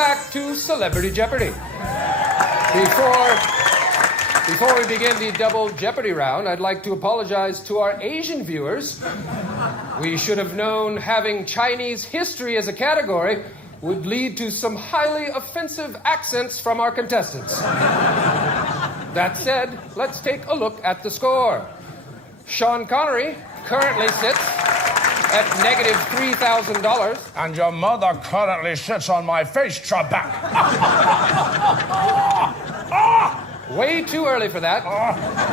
back to Celebrity Jeopardy. Before we begin the double Jeopardy round, I'd like to apologize to our Asian viewers. We should have known having Chinese history as a category would lead to some highly offensive accents from our contestants. That said, let's take a look at the score. Sean Connery currently sits at negative $3,000. And your mother currently sits on my face, Trebek. Way too early for that.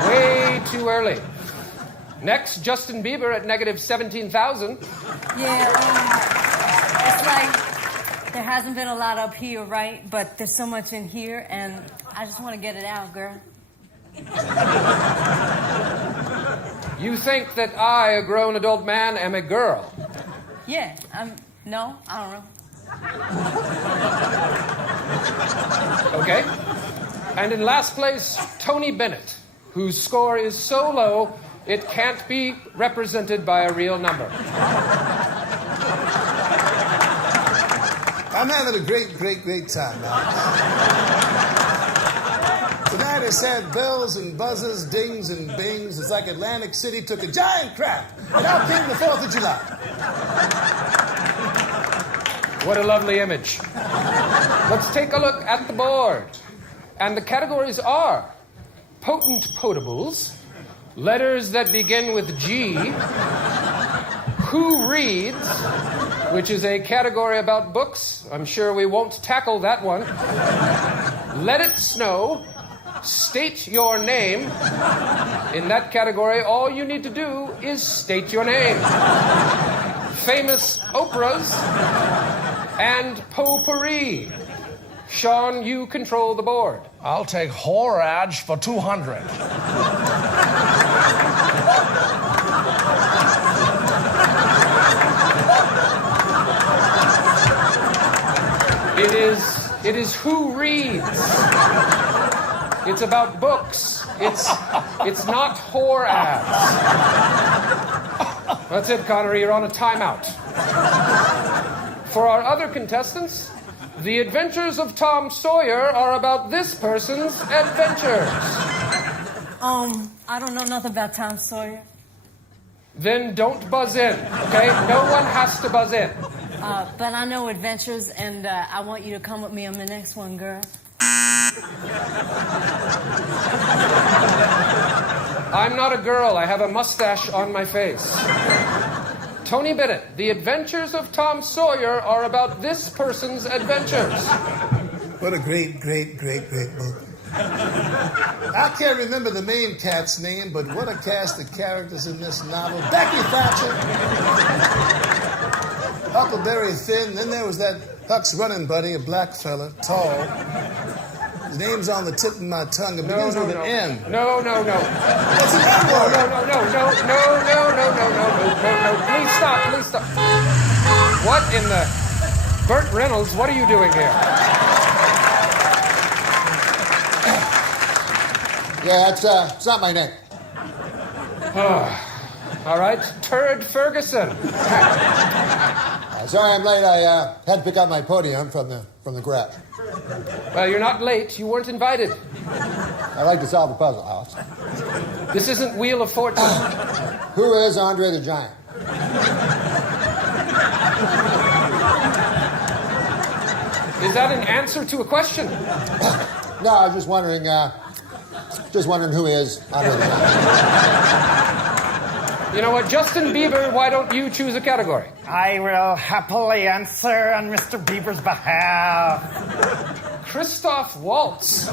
Way too early. Next, Justin Bieber at negative 17,000. Yeah, it's like there hasn't been a lot up here, right? But there's so much in here, and I just want to get it out, girl. You think that I, a grown adult man, am a girl? Yeah, no, I don't know. Okay. And in last place, Tony Bennett, whose score is so low, it can't be represented by a real number. I'm having a great time, man. Tonight it's had bells and buzzes, dings and bings. It's like Atlantic City took a giant crap. And out came the 4th of July. What a lovely image. Let's take a look at the board. And the categories are potent potables, letters that begin with G, who reads, which is a category about books. I'm sure we won't tackle that one. Let it snow, state your name. In that category, all you need to do is state your name. Famous operas and potpourri. Sean, you control the board. I'll take Horage for 200. It is who reads. It's about books. It's not whore ads. That's it, Connery. You're on a timeout. For our other contestants, the adventures of Tom Sawyer are about this person's adventures. I don't know nothing about Tom Sawyer. Then don't buzz in, okay? No one has to buzz in. But I know adventures, and I want you to come with me on the next one, girl. I'm not a girl. I have a mustache on my face. Tony Bennett, the adventures of Tom Sawyer are about this person's adventures. What a great book. I can't remember the main cat's name, but what a cast of characters in this novel. Becky Thatcher, Huckleberry Finn, then there was that Huck's running buddy, a black fella, tall. His name's on the tip of my tongue. It begins with an N. No. What's an N word? No. Please stop. What in the... Burt Reynolds, what are you doing here? Yeah, it's not my name. All right, Turd Ferguson. Sorry I'm late. I had to pick up my podium from the garage. Well, you're not late. You weren't invited. I like to solve a puzzle, Alex. This isn't Wheel of Fortune. Who is Andre the Giant? Is that an answer to a question? No, I was just wondering who is Andre the Giant. You know what, Justin Bieber, why don't you choose a category? I will happily answer on Mr. Bieber's behalf. Christoph Waltz.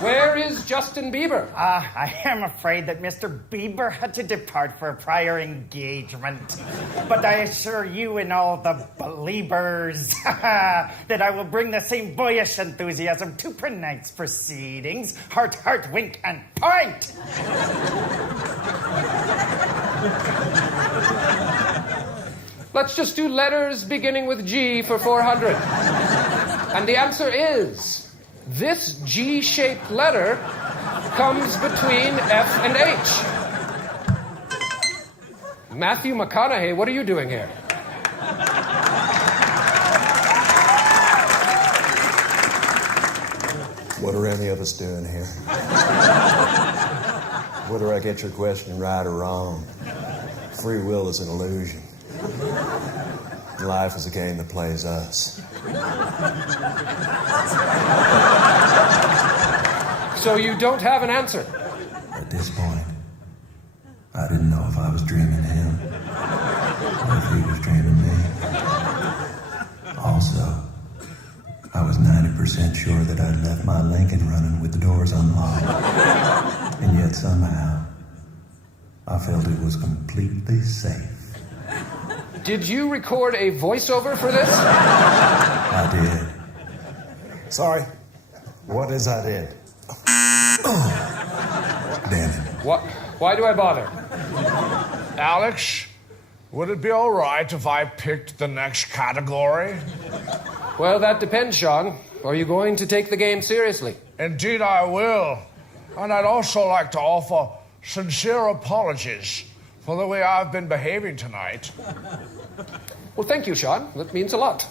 Where is Justin Bieber? I am afraid that Mr. Bieber had to depart for a prior engagement. But I assure you and all the believers that I will bring the same boyish enthusiasm to tonight's proceedings. Heart, heart, wink, and point! Let's just do letters beginning with G for 400. And the answer is, this G-shaped letter comes between F and H. Matthew McConaughey, what are you doing here? What are any of us doing here? Whether I get your question right or wrong, free will is an illusion. Life is a game that plays us. So you don't have an answer? At this point, I didn't know if I was dreaming him or if he was dreaming me. Also, I was 90% sure that I'd left my Lincoln running with the doors unlocked. And yet somehow, I felt it was completely safe. Did you record a voiceover for this? I did. Sorry. What is I did? Oh, damn it. Why do I bother? Alex, would it be all right if I picked the next category? Well, that depends, Sean. Are you going to take the game seriously? Indeed, I will. And I'd also like to offer sincere apologies for the way I've been behaving tonight. Well, thank you, Sean. That means a lot.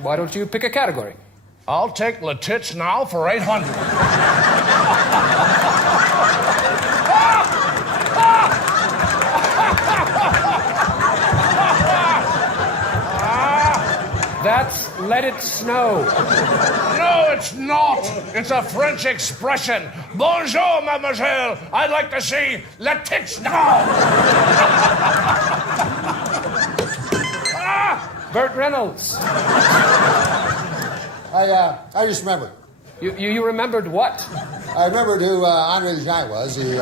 Why don't you pick a category? I'll take the tits now for 800. That's Let It Snow. No, it's not. It's a French expression. Bonjour, mademoiselle. I'd like to see le tits now. Burt Reynolds. I just remembered. You remembered what? I remembered who Andre the Giant was. He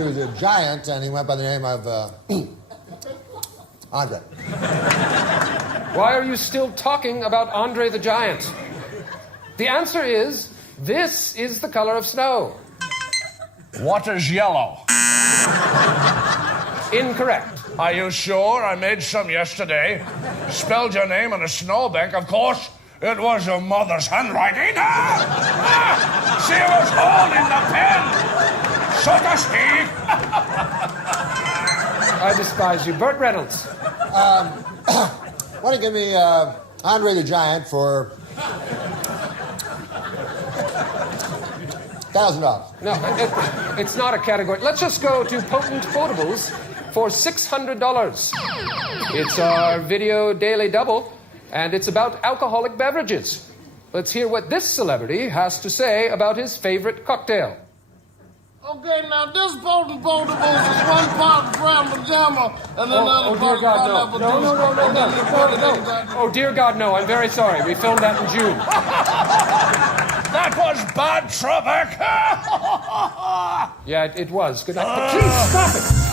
was a giant, and he went by the name of Andre. Why are you still talking about Andre the Giant? The answer is, this is the color of snow. What is yellow? Incorrect. Are you sure? I made some yesterday. Spelled your name on a snowbank, of course. It was your mother's handwriting. She was holding the pen, so to speak. I despise you. Burt Reynolds. Why don't you give me Andre the Giant for $1,000? No, it's not a category. Let's just go to Potent Potables for $600. It's our video daily double, and it's about alcoholic beverages. Let's hear what this celebrity has to say about his favorite cocktail. Okay, now this Potent Potables is one part brown pajama and another dear part God, pineapple no. juice. No. Oh, dear God, no. I'm very sorry. We filmed that in June. That was bad, Trebek. Yeah, it was. Good night. But please stop it.